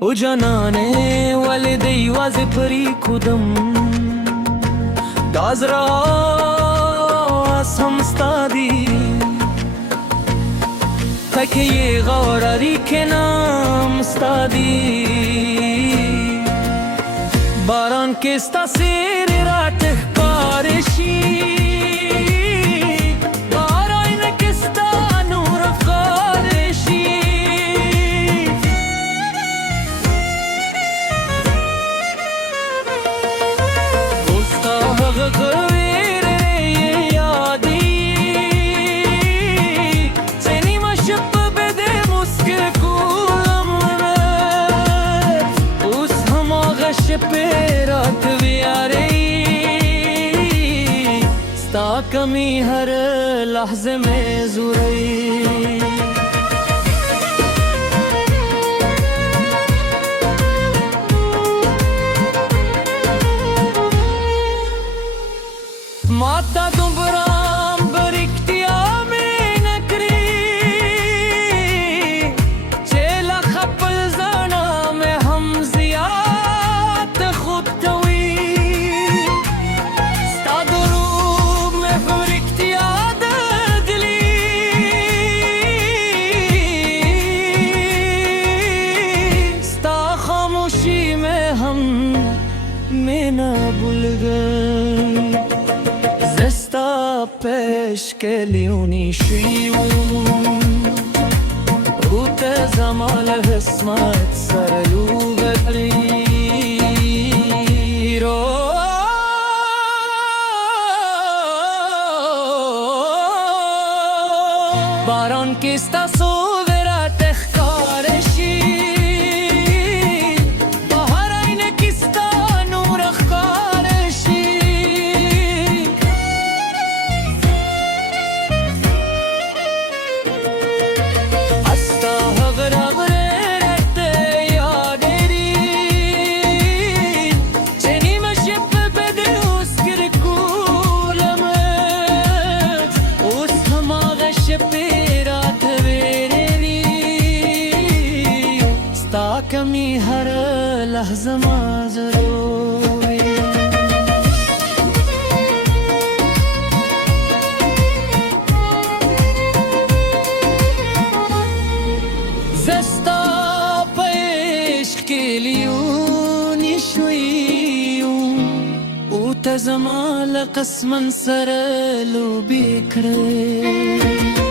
او جانانه والدی واز پری کدم داز را سمستادی تکه یه غاراری که نام استادی باران که ستا سیر را تخکارشی باران که ستا نور افکارشی استا حق قویر یادی سنی مشب بده مسکر کولم اس هم آغش پیرات بیاری ستا کمی ہر لحظے میں زوری ماتا دمبرام برکتیا میں نکری چیلا خپل زنا میں ہم زیاد خود توی ستا دروب میں برکتیا دلی ستا خاموشی میں ہم میں نہ بھول گئے زستا پیش که لیونی شیون روت زمال حسمت سرلو بکری رو باران کستا سو برا تخکارشی بهار این کستا نور اخکارشی کمی ہر لحظہ ما ضروری زستا پیش کے لیونی شویون او تزمال قسمن سرلو بکرے